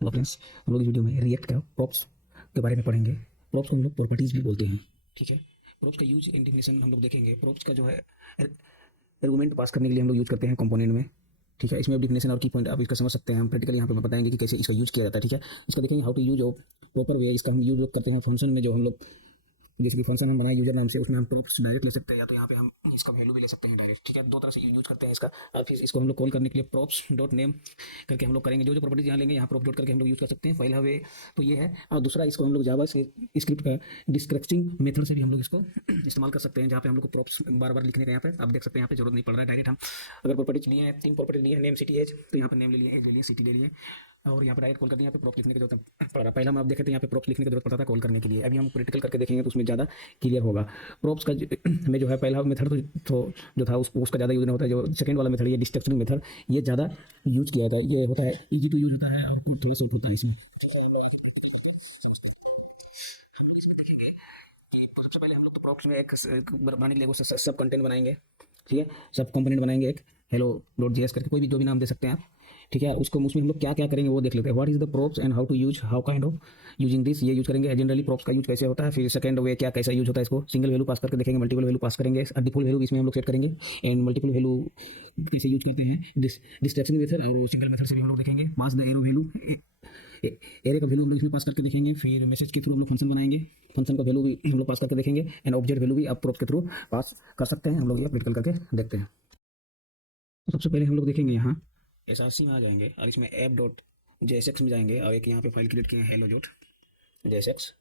Hello friends, हम लोग इस वीडियो में रिएक्ट का प्रॉप्स के बारे में पढ़ेंगे। प्रॉप्स को हम लोग प्रॉपर्टीज भी बोलते हैं। ठीक है, प्रॉप्स का यूज एंड डिफिनेशन हम लोग देखेंगे। प्रॉप्स का जो है आर्गुमेंट पास करने के लिए हम लोग यूज करते हैं कंपोनेंट में। ठीक है, इसमें डिफिनेशन और की पॉइंट आप इसका समझ सकते हैं। हम प्रैक्टिकली यहाँ पे बताएंगे कि कैसे इसका यूज किया जाता है। ठीक है, इसका देखेंगे हाउ टू यूज और प्रॉपर वे। इसका हम यूज करते हैं फंक्शन में, जो हम लोग जैसे कि फंक्शन हम बनाए यूजर नाम से, उसमें हम प्रॉप्स डायरेक्ट ले सकते हैं, या तो यहाँ पे हम इसका वैल्यू भी ले सकते हैं डायरेक्ट। ठीक है, दो तरह से यूज करते हैं इसका। और फिर इसको हम लोग कॉल करने के लिए प्रॉप्स डॉट नेम करके हम लोग करेंगे। जो जो प्रॉपर्टीज यहाँ लेंगे यहाँ प्रॉप डॉट करके हम लोग यूज कर सकते हैं। पहला वे तो ये है, और दूसरा इसको हम लोग जावा से स्क्रिप्ट का डिस्क्रिप्टिंग मेथड से भी हम लोग इसको इस्तेमाल कर सकते हैं, जहाँ पे हम लोग को प्रॉप्स बार बार लिखने का यहाँ पे आप देख सकते हैं। यहाँ पे जरूरत नहीं पड़ रहा है, डायरेक्ट हम अगर प्रॉपर्टीज लिए हैं, 3 प्रॉपर्टी लिए हैं, नेम सिटी एज, तो यहाँ पर नेम ले लिए, एज ले लिए, सिटी ले लिए, और यहाँ पर डायरेक्ट कॉल कर दिया। यहाँ पे प्रॉप लिखने की जरूरत पड़ रहा है। पहला हम आप देखे थे यहाँ पे प्रॉप लिखने की जरूरत पड़ता था कॉल करने के लिए। अभी हम प्रैक्टिकल करके देखेंगे तो उसमें ज़्यादा क्लियर होगा। प्रॉप्स का में जो है पहला मेथड तो जो था उसका ज़्यादा यूज नहीं होता है। जो सेकंड वाला मेथड, ये डिस्ट्रक्चरिंग मेथड, ये ज़्यादा यूज किया जाता है। ये होता है इजी टू यूज होता है, और थोड़ा सूट होता है इसमें। सबसे पहले हम लोग तो प्रॉप्स में एक बनाने के लिए सब कंटेंट बनाएंगे। ठीक है, सब कंपोनेंट बनाएंगे एक हेलो डॉट जेएस करके, कोई भी जो भी नाम दे सकते हैं आप। ठीक है, उसको उसमें हम लोग क्या क्या करेंगे वो देख लेते हैं। What is the props and how to use, how kind of using this, ये यूज करेंगे। जनरली प्रॉप्स का यूज कैसे होता है, फिर सेकंड वे क्या कैसा यूज होता है, इसको सिंगल वैल्यू पास करके देखेंगे, मल्टीपल वैल्यू पास करेंगे, डिफॉल्ट वैल्यू इसमें हम लोग सेट करेंगे, एंड मल्टीपल वैल्यू कैसे यूज करते हैं डिस्ट्रक्शन मेथड और सिंगल मेथड से भी हम लोग देखेंगे। पास द एरो वैल्यू, एरे का वैल्यू हम लोग इसमें पास करके देखेंगे। फिर मैसेज के थ्रू हम लोग फंक्शन बनाएंगे, फंक्शन का वैल्यू भी हम लोग पास करके देखेंगे, एंड ऑब्जेक्ट वैल्यू भी आप प्रॉप्स के थ्रू पास कर सकते हैं। हम लोग ये प्रैक्टिकल करके देखते हैं। तो सबसे पहले हम लोग देखेंगे यहाँ एसआरसी में आ जाएंगे, और इसमें ऐप डॉट जेएसएक्स में जाएंगे, और एक यहाँ पे फाइल क्रिएट किए हैं हेलो डॉट जेएसएक्स।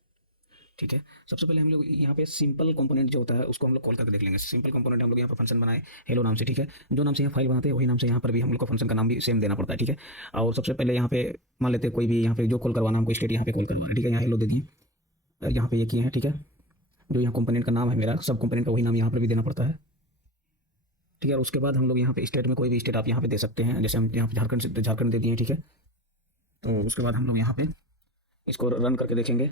ठीक है, सबसे पहले हम लोग यहाँ पे सिंपल कंपोनेंट जो होता है उसको हम लोग कॉल करके देख लेंगे। सिंपल कंपोनेंट हम लोग यहाँ पर फंक्शन बनाए हेलो नाम से। ठीक है, जो नाम से यहाँ फाइल बनाते हैं वही नाम से यहाँ पर भी हम लोग को फंक्शन का नाम भी सेम देना पड़ता है। ठीक है, और सबसे पहले यहाँ पे मान लेते हैं कोई भी यहाँ पे जो कॉल करवाना हमको, स्टेट यहाँ पे कॉल करवाना है। ठीक है, यहाँ हेलो दे दिए, और यहाँ पे ये किए हैं। ठीक है, जो यहाँ कंपोनेंट का नाम है मेरा, सब कंपोनेंट का वही नाम यहाँ पर भी देना पड़ता है। ठीक है, और उसके बाद हम लोग यहाँ पे स्टेट में कोई भी स्टेट आप यहाँ पे दे सकते हैं, जैसे हम यहाँ पे झारखंड से झारखंड दे दिए। ठीक है, तो उसके बाद हम लोग यहाँ पे इसको रन करके देखेंगे।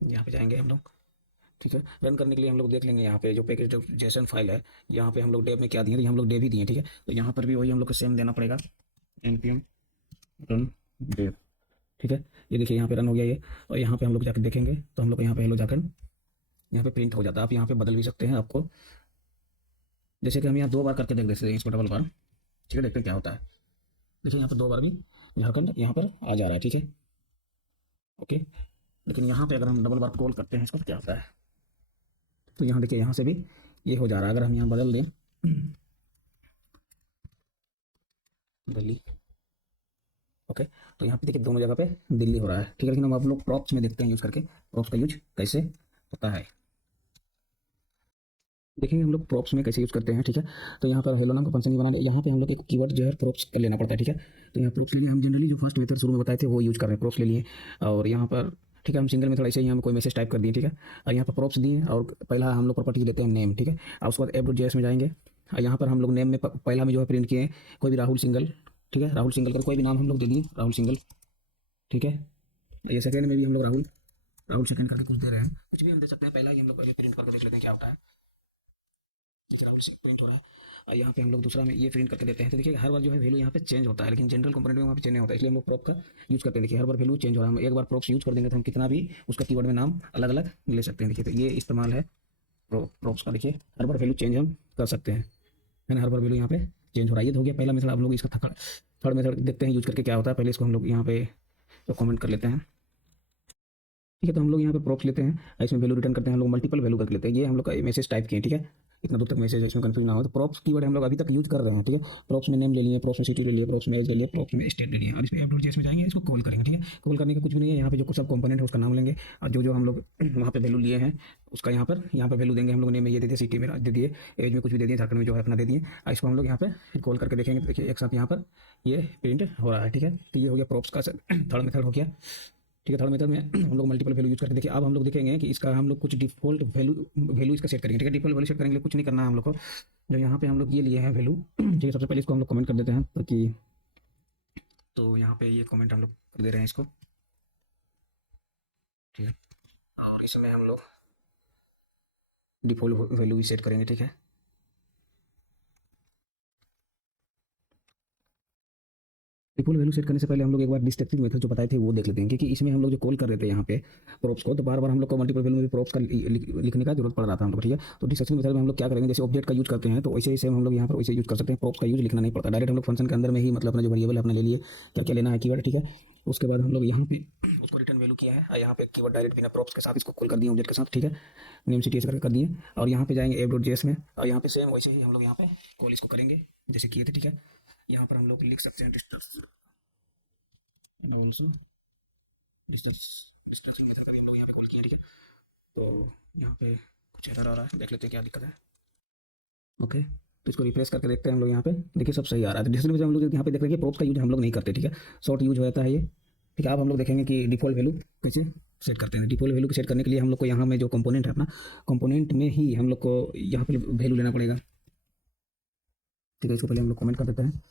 यहाँ पे जाएंगे हम लोग। ठीक है, रन करने के लिए हम लोग देख लेंगे यहाँ पे जो पैकेज जो जेसन फाइल है, यहाँ पे हम लोग डेव में क्या दिए, तो हम लोग डेव ही दिए। ठीक है, तो यहाँ पर भी वही हम लोग को सेम देना पड़ेगा, npm रन डेव। ठीक है, ये देखिए यहाँ पे रन हो गया ये, और यहाँ पे हम लोग जाकर देखेंगे तो हम लोग यहाँ पे हेलो जाकर यहाँ पे प्रिंट हो जाता है। आप यहाँ पे बदल भी सकते हैं आपको, जैसे कि हम यहाँ 2 बार करके देख देते हैं इसको, डबल बार। ठीक है, देखते हैं क्या होता है। देखिए यहाँ पर 2 बार भी झारखंड यहाँ पर आ जा रहा है। ठीक है, ओके, लेकिन यहाँ पे अगर हम डबल बार कॉल करते हैं इसको तो क्या होता है, तो यहाँ देखिए यहाँ से भी ये हो जा रहा है। अगर हम यहाँ बदल दें दिल्ली, ओके, तो यहाँ पे देखिए दोनों जगह पे दिल्ली हो रहा है। ठीक है, लेकिन हम आप लोग प्रॉप्स में देखते हैं यूज़ करके प्रॉप्स का यूज कैसे होता है। देखेंगे हम लोग प्रॉप्स में कैसे यूज़ करते हैं। ठीक है, तो यहाँ पर हेलो नाम का फंक्शन ही बनाने, यहाँ पे हम लोग एक कीवर्ड जो है प्रॉप्स कर लेना पड़ता है। ठीक है, तो यहाँ प्रॉप्स के लिए हम जनरली जो फर्स्ट मेथड शुरू में बताए थे वो यूज़ कर रहे हैं, प्रॉप्स ले लिए, और यहाँ पर ठीक है हम सिंगल मेथड ऐसे ही हम कोई मैसेज टाइप कर दिए। ठीक है, और यहाँ पर प्रॉप्स दिए, और पहला हम लोग प्रॉपर्टी लेते हैं नेम। ठीक है, और उसके बाद एप डॉट जेएस में जाएंगे, और यहाँ पर हम लोग नेम में पहला में जो है प्रिंट किए हैं कोई भी राहुल सिंगल। ठीक है, राहुल सिंगल का कोई भी नाम हम लोग दे दिए, राहुल सिंगल। ठीक है, ये सेकंड में भी हम लोग राहुल राहुल सेकंड करके कुछ दे रहे हैं, कुछ भी हम दे सकते हैं। पहला ही हम लोग अभी प्रिंट करके देख लेते हैं क्या होता है। जैसे राहुल से प्रिंट हो रहा है, और यहाँ पे हम लोग दूसरा में ये प्रिंट करके देते हैं, तो देखिए हर बार जो है वैल्यू यहाँ पे चेंज होता है, लेकिन जनरल कंपोनेंट में वहाँ पे चेंज नहीं होता है, इसलिए हम लोग प्रॉप का यूज करते हैं। देखिए हर बार वैल्यू चेंज हो रहा है, हम एक बार प्रॉप्स यूज कर देंगे तो हम कितना भी उसका कीवर्ड में नाम अलग अलग ले सकते हैं। देखिए तो ये इस्तेमाल है प्रॉप्स का। देखिए हर बार वैल्यू चेंज हम कर सकते हैं, है ना, हर बार वैल्यू यहाँ पे चेंज हो रहा है। ये तो हो गया पहला मेथड। आप लोग इसका थर्ड मेथड देखते हैं यूज करके क्या होता है। पहले इसको हम लोग यहाँ पे कमेंट कर लेते हैं। ठीक है, तो हम लोग यहाँ पे प्रॉप्स लेते हैं, इसमें वैल्यू रिटर्न करते हैं, हम लोग मल्टीपल वैल्यू करके लेते हैं। ये हम लोग का मैसेज टाइप किए। ठीक है, इतना दूर तक मैसेज इसमें कंफ्यूज ना हो, तो प्रॉप्स कीवर्ड हम लोग अभी तक यूज कर रहे हैं। ठीक है, प्रॉप्स में नेम ले लिए, प्रॉप्स में सिटी ले लिए, प्रॉप्स में एज ले लिए, प्रॉप्स में स्टेट ले लिए, और इसमें एफ में जाएंगे, इसको कॉल करेंगे। ठीक है, कॉल करने का कुछ भी नहीं है, यहाँ पे जो सब कंपोनेंट है उसका नाम लेंगे, और जो जो हम लोग वहाँ पे वैल्यू लिए हैं उसका यहाँ पे वैल्यू देंगे। हम लोग नेम में ये दे दिए, सिटी में दे दिए, एज में कुछ भी दे दिए, झारखंड में जो है अपना दे दिए, और इसको हम लोग यहाँ पे कॉल करके देखेंगे। तो देखिए एक साथ यहाँ पर ये प्रिंट हो रहा है। ठीक है, तो ये हो गया प्रॉप्स का थर्ड मेथड हो गया। ठीक है, थर्ड मेथड में हम लोग मल्टीपल वैल्यू यूज करके देखिए। अब हम लोग देखेंगे कि इसका हम लोग कुछ डिफॉल्ट वैल्यू इसका सेट करेंगे। ठीक है, डिफॉल्ट वैल्यू सेट करेंगे लिए कुछ नहीं करना है हम लोग को। जो यहाँ पे हम लोग ये लिए हैं वैल्यू, ठीक है, सबसे पहले इसको हम लोग कमेंट कर देते हैं ताकि, तो यहाँ पे ये कमेंट हम लोग कर दे रहे हैं इसको। ठीक है, और इसमें हम लोग डिफॉल्ट वैल्यू भी सेट करेंगे। ठीक है, डिफ़ॉल्ट वैल्यू सेट करने से पहले हम लोग एक बार डिस्ट्रक्टिव मेथड जो बताए थे वो देख लेते हैं, क्योंकि इसमें हम लोग जो कॉल कर रहे थे यहाँ पे प्रॉप्स को, तो बार बार हम लोग को मल्टीपल वैल्यू में प्रॉप्स का लिखने का जरूरत पड़ रहा था हम लोग, ठीक है। तो डिस्ट्रक्टिव मेथड में हम लोग क्या करेंगे, जैसे ऑब्जेक्ट का यूज करते हैं तो वैसे ही सेम हम लोग यहाँ पर वैसे यूज कर सकते हैं, प्रॉप्स का यूज लिखना नहीं पड़ता, डायरेक्ट हम लोग फंक्शन के अंदर में ही मतलब अपना जो वेरिएबल है अपना ले लिए, क्या क्या लेना है कीवर्ड, ठीक है। उसके बाद हम लोग यहाँ पे उसको रिटर्न वैल्यू किया है और यहाँ पे कीवर्ड डायरेक्ट बिना प्रॉप्स के साथ इसको कॉल कर दिए ऑब्जेक्ट के साथ, ठीक है, नेम सिटी करके कर दिए। और यहाँ पे जाएंगे app.js में और यहाँ पे सेम वैसे ही हम लोग यहाँ पे कॉल इसको करेंगे जैसे किए थे, ठीक है। यहाँ पर हम लोग लिख सकते हैं ठीक है। तो यहाँ पे कुछ एरर आ रहा है, देख लेते हैं क्या दिक्कत है। ओके, तो इसको रिफ्रेश करके देखते हैं हम लोग, यहाँ पे देखिए सब सही आ रहा है। तो डिस्क्रिप्शन में हम लोग यहाँ पे देख रहे हैं कि प्रॉप्स का यूज हम लोग नहीं करते, ठीक है, शॉर्ट यूज होता है ये, ठीक है। अब हम लोग देखेंगे कि डिफ़ॉल्ट वैल्यू कैसे सेट करते हैं। डिफ़ॉल्ट वैल्यू को सेट करने के लिए हम लोग को यहाँ में जो कंपोनेंट है अपना, कंपोनेंट में ही हम लोग को यहाँ पे वैल्यू लेना पड़ेगा, ठीक है। इसको पहले हम लोग कमेंट कर देते हैं,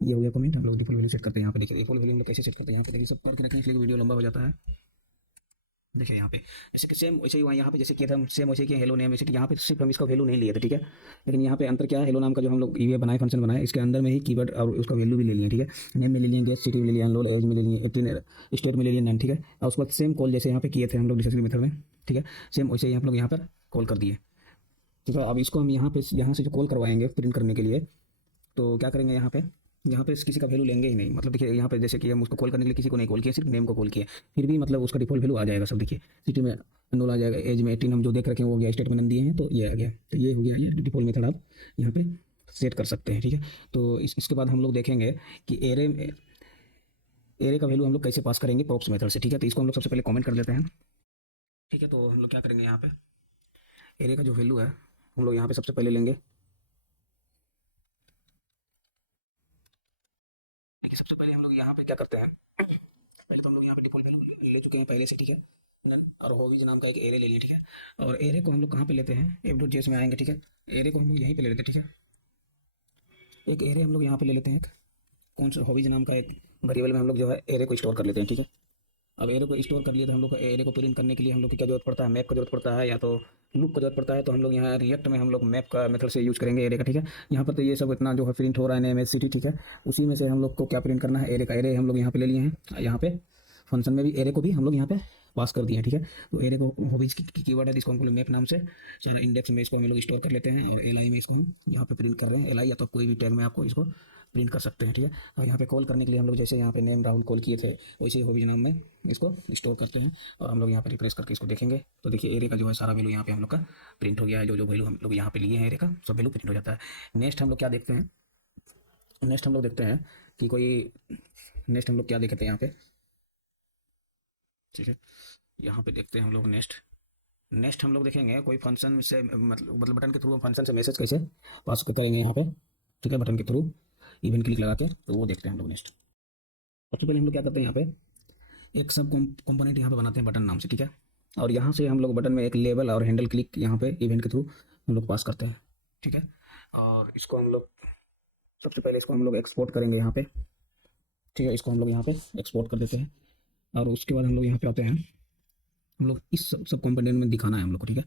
ये हो गया कमेंट। हम लोग डिफ़ॉल्ट वैल्यू सेट करते हैं। यहाँ पे देखिए डिफ़ॉल्ट वैल्यू हम लोग कैसे सेट करते हैं, यहाँ पे देखिए सब करके रखें इसलिए वीडियो लंबा हो जाता है। देखिए यहाँ पे जैसे कि सेम वैसे ही वहाँ यहाँ पे जैसे किया था हम सेम वैसे किया हेलो नेम, जैसे कि यहाँ पे सिर्फ हम इसका वैल्यू नहीं लिए थे, ठीक है। लेकिन यहाँ पे अंतर क्या है, हेलो नाम का जो हम लोग ये बनाए फंक्शन बनाए इसके अंदर में ही कीवर्ड और उसका वैल्यू भी ले लिए, ठीक है। नेम में ले लिए, गेस्ट सिटी में ले लिया, अनलोड एज में ले लिए, 18 स्टेट में ले लिए नन, ठीक है। और उसके बाद सेम कॉल जैसे यहाँ पे किए थे हम लोग डिस्क्रिप्टिव मेथड में, ठीक है, सेम वैसे ही हम लोग यहाँ पर कॉल कर दिए, ठीक है। अब इसको हम यहाँ से जो कॉल करवाएंगे प्रिंट करने के लिए, तो क्या करेंगे यहाँ पे किसी का वैल्यू लेंगे ही नहीं। मतलब देखिए यहाँ पे जैसे कि हम उसको कॉल करने के लिए किसी को नहीं कॉल किया, सिर्फ नेम को कॉल किया, फिर भी मतलब उसका डिफॉल्ट वैल्यू आ जाएगा सब। देखिए सिटी में नोल आ जाएगा, एज में 18 हम जो देख रखे हैं वो हो गया, स्टेट में नन दिए हैं तो ये आ गया। तो ये हो गया, ये डिफॉल्ट मेथड आप यहाँ पे सेट कर सकते हैं, ठीक है। तो इसके बाद हम लोग देखेंगे कि एरे का वैल्यू हम लोग कैसे पास करेंगे प्रॉप्स मेथड से, ठीक है। तो इसको हम लोग सबसे पहले कमेंट कर लेते हैं, ठीक है। तो हम लोग क्या करेंगे, यहाँ पे एरे का जो वैल्यू है हम लोग यहाँ पे सबसे पहले लेंगे। देखिए सबसे पहले हम लोग यहाँ पे क्या करते हैं, पहले तो हम लोग यहाँ पे डिफॉल्ट वैल्यू ले चुके हैं पहले से, ठीक है, नन। और हॉबीज नाम का एक एरे ले लिया, ठीक है। और एरे को हम लोग कहाँ पे लेते हैं, app.js में आएंगे, ठीक है। एरे को हम लोग यहीं पे ले लेते हैं, ठीक है। एक एरे हम लोग यहाँ पे ले लेते हैं, कौन सा हॉबीज नाम का एक वेरिएबल में हम लोग जो है एरे को स्टोर कर लेते हैं, ठीक है। अब एरे को स्टोर कर लिए तो हम लोग को एरे को प्रिंट करने के लिए हम लोग की क्या जरूरत पड़ता है, मैप का जरूरत पड़ता है या तो लूप का जरूरत पड़ता है। तो हम लोग यहाँ रिएक्ट में हम लोग मैप का मेथड से यूज करेंगे एरे का, ठीक है। यहाँ पर तो ये सब इतना जो है प्रिंट हो रहा है नेम एज सिटी, ठीक है। उसी में से हम लोग को क्या प्रिंट करना है, एरे का। एरे हम लोग यहाँ पे ले लिए हैं, यहाँ पे फंक्शन में भी एरे को भी हम लोग यहाँ पे पास कर दिए हैं, ठीक है। तो एरे को हॉबीज की कीवर्ड है, इसको हम मैप नाम से सर इंडेक्स में इसको हम लोग स्टोर कर लेते हैं और एल आई में इसको हम यहाँ पे प्रिंट कर रहे हैं, एल आई या तो कोई भी टैग में आपको इसको प्रिंट कर सकते हैं, ठीक है। और यहाँ पे कॉल करने के लिए हम लोग जैसे यहाँ पे नेम राहुल कॉल किए थे वैसे ही हॉबीज नाम में इसको स्टोर करते हैं और हम लोग यहाँ पे रिप्लेस करके इसको देखेंगे। तो देखिए एरे का जो है सारा वैल्यू यहाँ पे हम लोग का प्रिंट हो गया है, जो जो वैल्यू हम लोग यहाँ पे लिए हैं एरे का सब वैल्यू प्रिंट हो जाता है। नेक्स्ट हम लोग क्या देखते हैं, नेक्स्ट हम लोग देखते हैं कि कोई नेक्स्ट हम लोग क्या देखते हैं यहाँ पे, ठीक है। यहाँ पे देखते हैं हम लोग नेक्स्ट नेक्स्ट हम लोग देखेंगे कोई फंक्शन से मतलब बटन के थ्रू फंक्शन से मैसेज कैसे पास करेंगे यहाँ पे, ठीक है, बटन के थ्रू इवेंट क्लिक लगा के, तो वो देखते हैं हम लोग नेक्स्ट। सबसे पहले हम लोग क्या करते हैं, यहाँ पे एक सब कंपोनेंट यहाँ पे बनाते हैं बटन नाम से, ठीक है। और यहाँ से हम लोग बटन में एक लेबल और हैंडल क्लिक यहाँ पे इवेंट के थ्रू हम लोग पास करते हैं, ठीक है। और इसको हम लोग सबसे पहले इसको हम लोग एक्सपोर्ट करेंगे यहाँ पे, ठीक है। इसको हम लोग यहाँ पे एक्सपोर्ट कर देते हैं और उसके बाद हम लोग यहाँ पे आते हैं, हम लोग इस सब कंपोनेंट में दिखाना है हम लोग को, ठीक है।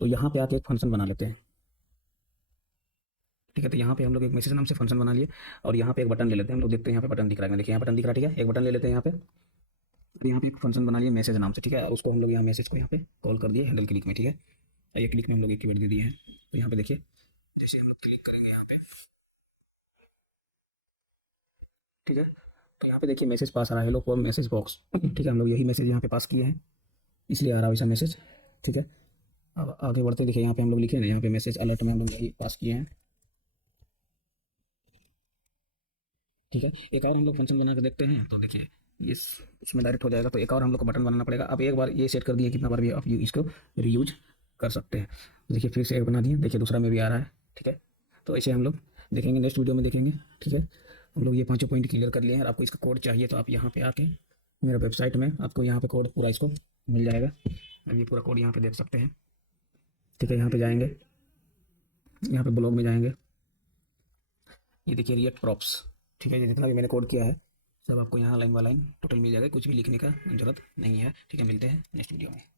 तो यहाँ पे आके एक फंक्शन बना लेते हैं, ठीक है। तो यहाँ पे हम लोग एक मैसेज नाम से फंक्शन बना लिए और यहाँ पे एक बटन ले लेते हैं। हम लोग देखते हैं यहाँ पे बटन दिख रहा है, देखिए यहाँ बटन दिख रहा है, ठीक है। एक बटन ले लेते हैं यहाँ पे, तो यहाँ पे एक फंक्शन बना लिए मैसेज नाम से, ठीक है। और उसको हम लोग यहाँ मैसेज को यहाँ पे कॉल कर दिए हैंडल क्लिक में, ठीक है। ये क्लिक में हम लोग एक कीवर्ड दे दिए हैं। तो यहाँ पे देखिए जैसे हम लोग क्लिक करेंगे यहाँ पे, ठीक है। तो यहाँ पे देखिए मैसेज पास आ रहा है, हेलो फ्रॉम मैसेज बॉक्स, ठीक है। हम लोग यही मैसेज यहाँ पे पास किए हैं इसलिए आ रहा है वैसा मैसेज, ठीक है। अब आगे बढ़ते देखिए यहाँ पे हम लोग लिखे ना, यहाँ पे मैसेज अलर्ट में हम लोग यही पास किए हैं, ठीक है। एक और हम लोग फंक्शन बना कर देखते हैं, तो देखिए ये इसमें डायरेक्ट हो जाएगा। तो एक और हम लोग को बटन बनाना पड़ेगा। अब एक बार ये सेट कर दिए कितना बार भी आप इसको रीयूज कर सकते हैं। देखिए फिर से एक बना दिए, देखिए दूसरा में भी आ रहा है, ठीक है। तो ऐसे हम लोग देखेंगे नेक्स्ट वीडियो में देखेंगे, ठीक है। हम लोग ये पाँचों पॉइंट क्लियर कर लिए हैं। और आपको इसका कोड चाहिए तो आप यहाँ पे आके मेरा वेबसाइट में आपको यहाँ पे कोड पूरा इसको मिल जाएगा। अब ये पूरा कोड यहाँ पे देख सकते हैं, ठीक है। यहाँ पे जाएंगे, यहाँ पे ब्लॉग में जाएंगे, ये देखिए रिएक्ट प्रॉप्स, ठीक है। ये जितना भी मैंने कोड किया है सब आपको यहाँ लाइन बाय लाइन टोटल मिल जाएगा, कुछ भी लिखने का जरूरत नहीं है, ठीक है। मिलते हैं नेक्स्ट वीडियो में।